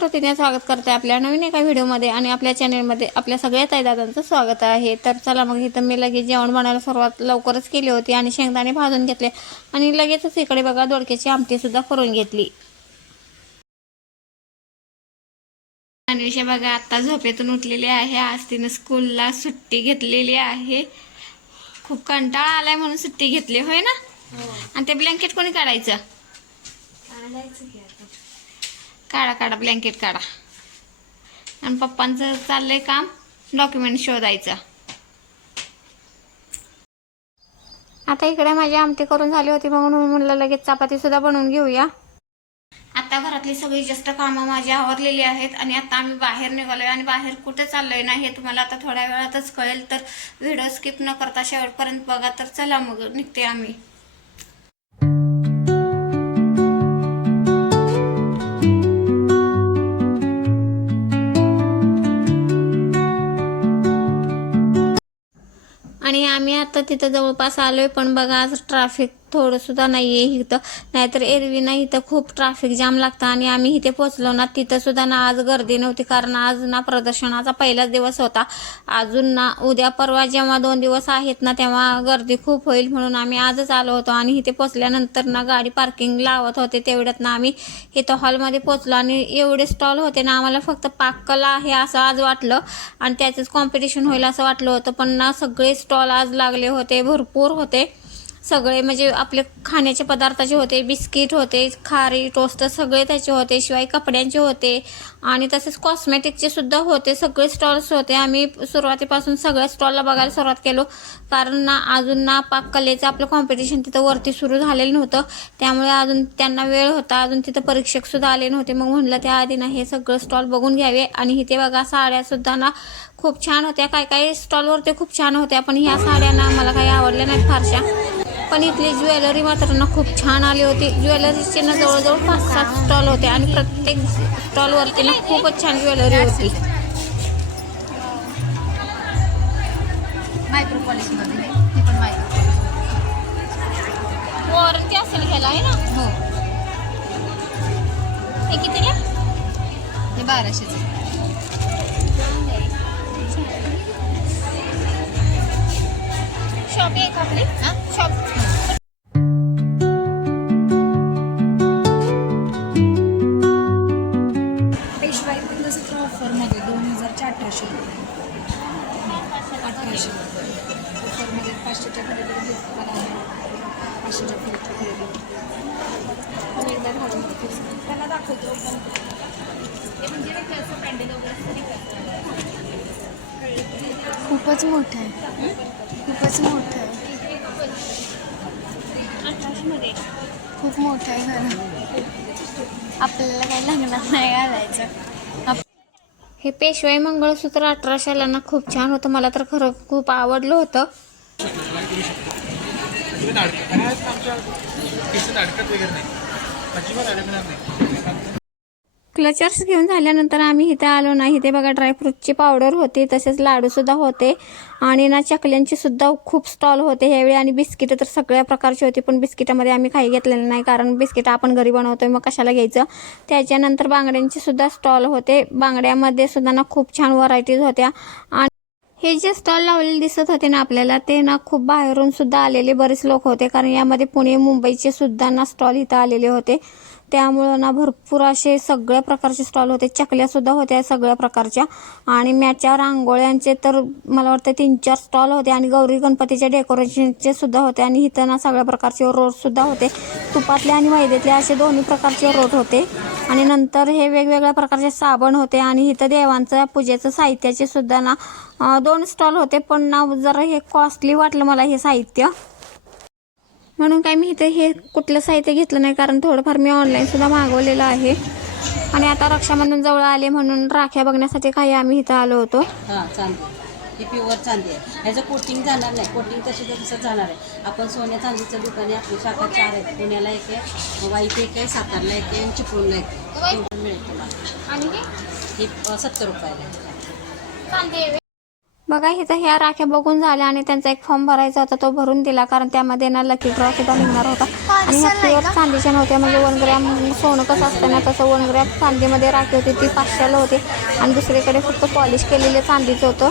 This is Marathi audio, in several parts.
परत एकदा स्वागत करते आपल्या नवीन एका व्हिडिओमध्ये आणि आपल्या चॅनलमध्ये आपल्या सगळ्या ताईदादांचं स्वागत आहे। तर चला मग इथं मी लगेच जेवण बनवायला सुरुवात लवकरच केली होती आणि शेंगदाणे भाजून घेतले आणि लगेचच इकडे बघा दोडक्याची आमटी सुद्धा करून घेतली। अनिशा बघा आता झोपेतून उठलेली आहे। आज तिने स्कूलला सुट्टी घेतलेली आहे। खूप कंटाळा आलाय म्हणून सुट्टी घेतली होय ना। आणि ते ब्लँकेट कोणी काढायचं? काढा काढा ब्लँकेट काढा। आणि पप्पांचं चाललंय काम डॉक्युमेंट शोधायचं। आता इकडे माझी आमटी करून झाली होती म्हणून म्हणलं लगेच चपाती सुद्धा बनवून घेऊया। आता घरातली सगळी जास्त कामं माझी आवरलेली आहेत आणि आता आम्ही बाहेर निघालोय आणि बाहेर कुठे चाललोय ना हे तुम्हाला आता थोड्या वेळातच कळेल। तर व्हिडिओ स्किप न करता शेवटपर्यंत बघा। तर चला मग निघते आम्ही। आणि आम्ही आता तिथं जवळपास आलोय पण बघा आज ट्रॅफिक थोडं सुद्धा नाहीये इथं। नाहीतर एरवी ना इथं खूप ट्रॅफिक जाम लागतं आणि आम्ही इथे पोहोचलो ना तिथं सुद्धा ना आज गर्दी नव्हती कारण आज ना प्रदर्शनाचा पहिलाच दिवस होता। अजून ना उद्या परवा जेव्हा 2 दिवस आहेत ना तेव्हा गर्दी खूप होईल म्हणून आम्ही आजच आलो होतो। आणि इथे पोहोचल्यानंतर ना गाडी पार्किंग लावत होते तेवढ्यात ना आम्ही इथं हॉलमध्ये पोहोचलो आणि एवढे स्टॉल होते ना आम्हाला फक्त पाककला आहे असं आज वाटलं आणि त्याचंच कॉम्पिटिशन होईल असं वाटलं होतं। पण ना सगळे स्टॉल आज लागले होते, भरपूर होते सगळे। म्हणजे आपले खाण्याचे पदार्थाचे होते, बिस्किट होते, खारी टोस्ट सगळे त्याचे होते, शिवाय कपड्यांचे होते आणि तसेच कॉस्मेटिकचे सुद्धा होते। सगळे स्टॉल्स होते। आम्ही सुरुवातीपासून सगळ्या स्टॉलला बघायला सुरुवात केलो कारण ना अजून ना पाककलेचं आपलं कॉम्पिटिशन तिथं वरती सुरू झालेलं नव्हतं त्यामुळे अजून त्यांना वेळ होता। अजून तिथं परीक्षक सुद्धा आले नव्हते मग म्हणलं त्याआधी ना हे सगळं स्टॉल बघून घ्यावे। आणि इथे बघा साड्या सुद्धा ना खूप छान होत्या। काही स्टॉलवरती खूप छान होत्या पण ह्या साड्या ना मला काही आवडल्या नाहीत फारशा। पण इथली ज्वेलरी मात्र ना खूप छान आली होती। ज्वेलरीचे ना जवळजवळ 5-7 स्टॉल होते आणि प्रत्येक स्टॉलवरती ना खूपच छान ज्वेलरी होती। मायक्रो पॉलिशमध्ये हे पण मायक्रो पॉलिश वॉरंटी असेल घ्यायला आहे ना। हो हे कितीला? हे 1200चं। शॉप आहे का आपली? हां शॉप पेशवाई पण तसंच ऑफरमध्ये 2000चे 1800 रुपये। 1800 ऑफरमध्ये 500च्या खरेदीवर घेतला 500च्या खरेदीवर मी एकदा घालून त्याला दाखवतो पण हे म्हणजे नाही का असं पॅन्डल वगैरे खूपच मोठं आहे। खूपच मोठं आहे। 1800 मध्ये खूप मोठं आहे घरात आपल्याला काही लग्नात नाही घालायचं। हे पेशवाई मंगळसूत्र 1800ला ना खूप छान होतं। मला तर खरं खूप आवडलं होतं। क्लचर्स घेऊन झाल्यानंतर आम्ही इथे आलो ना इथे बघा ड्रायफ्रूटची पावडर होती तसेच लाडू सुद्धा होते आणि ना चकल्यांचे सुद्धा खूप स्टॉल होते ह्यावेळी। आणि बिस्किटं तर सगळ्या प्रकारची होती पण बिस्किटामध्ये आम्ही काही घेतलेलं नाही कारण बिस्किट आपण घरी बनवतोय मग कशाला घ्यायचं। त्याच्यानंतर बांगड्यांचे सुद्धा स्टॉल होते। बांगड्यामध्ये सुद्धा ना खूप छान व्हरायटीज होत्या। आणि हे जे स्टॉल लावलेले दिसत होते ना आपल्याला ते ना खूप बाहेरून सुद्धा आलेले बरेच लोक होते कारण यामध्ये पुणे मुंबईचे सुद्धा ना स्टॉल इथं आलेले होते। त्यामुळं ना भरपूर असे सगळ्या प्रकारचे स्टॉल होते। चकल्या सुद्धा होत्या सगळ्या प्रकारच्या आणि मॅच्या रांगोळ्यांचे तर मला वाटतं 3-4 स्टॉल होते आणि गौरी गणपतीच्या डेकोरेशनचे सुद्धा होते। आणि इथं ना सगळ्या प्रकारचे रोड सुद्धा होते, तुपातले आणि मैद्यातले असे दोन्ही प्रकारचे रोड होते। आणि नंतर हे वेगवेगळ्या प्रकारचे साबण होते आणि इथं देवांचं पूजेचं साहित्याचे सुद्धा ना 2 स्टॉल होते पण ना जरा हे कॉस्टली वाटलं मला हे साहित्य म्हणून काय मी इथे हे कुठलं साहित्य घेतलं नाही कारण थोडंफार मी ऑनलाईन सुद्धा मागवलेलं आहे। आणि आता रक्षाबंधन जवळ आले म्हणून राख्या बघण्यासाठी काही आम्ही इथं आलो होतो। हां चांदी ही प्युअर चांदी आहे। ह्याचं कोटिंग जाणार नाही, कोटिंग तसंच जाणार आहे। आपण सोन्या चांदीचं दुकान आहे, आपली शाखा 4 आहेत। पुण्याला एक आहे, वाईट एक आहे, सातारला एक आहे आणि चिपळूणला एक आहे। मिळेल तुम्हाला। आणि ही 70 रुपयाला आहे। बघा इथं ह्या राख्या बघून झाल्या आणि त्यांचा एक फॉर्म भरायचा होता तो भरून दिला, कारण त्यामध्ये ना लकी ड्रॉ सुद्धा निघणार होता. आणि ह्या प्युअर चांदीच्या नव्हत्या, म्हणजे 1 ग्रॅम सोनं कसं असतं ना तसं 1 ग्रॅम चांदीमध्ये राखी होती, ती 500ला होती. आणि दुसरीकडे फक्त पॉलिश केलेलं चांदीचं होतं.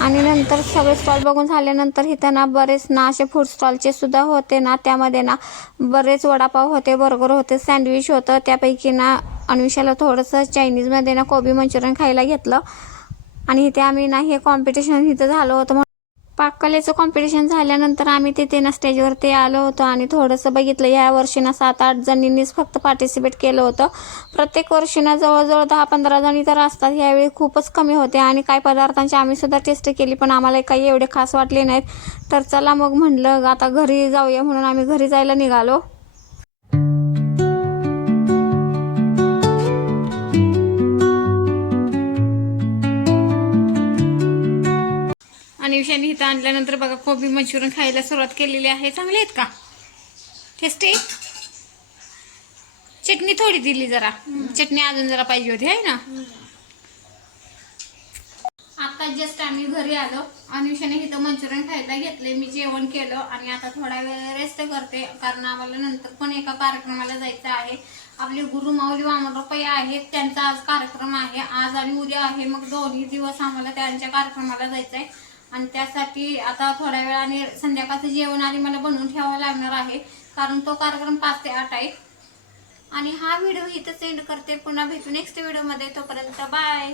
आणि नंतर सगळे स्टॉल बघून झाल्यानंतर इथं ना बरेच ना असे फूड स्टॉलचे सुद्धा होते ना, त्यामध्ये ना बरेच वडापाव होते, बर्गर होते, सँडविच होतं. त्यापैकी ना अन्विषाला थोडंसं चायनीजमध्ये ना कोबी मंचुरियन खायला घेतलं. आणि इथे आम्ही ना हे कॉम्पिटिशन इथं झालं होतं. पाककलेचं कॉम्पिटिशन झाल्यानंतर आम्ही तिथे ना स्टेजवरती आलो होतो आणि थोडंसं बघितलं. या वर्षी ना 7-8 जणींनीच फक्त पार्टिसिपेट केलं होतं. प्रत्येक वर्षी ना जवळजवळ 10-15 जणी तर असतात, यावेळी खूपच कमी होते. आणि काही पदार्थांची आम्ही सुद्धा टेस्ट केली, पण आम्हाला काही एवढे खास वाटले नाहीत. तर चला मग म्हणलं आता घरी जाऊया, म्हणून आम्ही घरी जायला निघालो. आणि विषयाने इथं आणल्यानंतर बघा कोबी मंचुरियन खायला सुरुवात केलेली आहे. चांगले आहेत का? टेस्टी? चटणी थोडी दिली, जरा चटणी अजून जरा पाहिजे होती आहे ना. आता जस्ट आम्ही घरी आलो. अनुषाने इथं मंचुरियन खायला घेतले, मी जेवण केलं आणि आता थोडा वेळ रेस्ट करते, कारण आम्हाला नंतर पण एका कार्यक्रमाला जायचं आहे. आपले गुरु माऊली वामनराव आहेत, त्यांचा आज कार्यक्रम आहे. आज आणि उद्या आहे, मग दोन्ही दिवस आम्हाला त्यांच्या कार्यक्रमाला जायचं आहे. आणि त्यासाठी आता थोड्या वेळाने संध्याकाळचं जेवण आणि मला बनवून ठेवावं लागणार आहे, कारण तो कार्यक्रम 5 ते 8 आहे. आणि हा व्हिडिओ इथं सेंड करते. पुन्हा भेटू नेक्स्ट व्हिडिओमध्ये. तोपर्यंत बाय.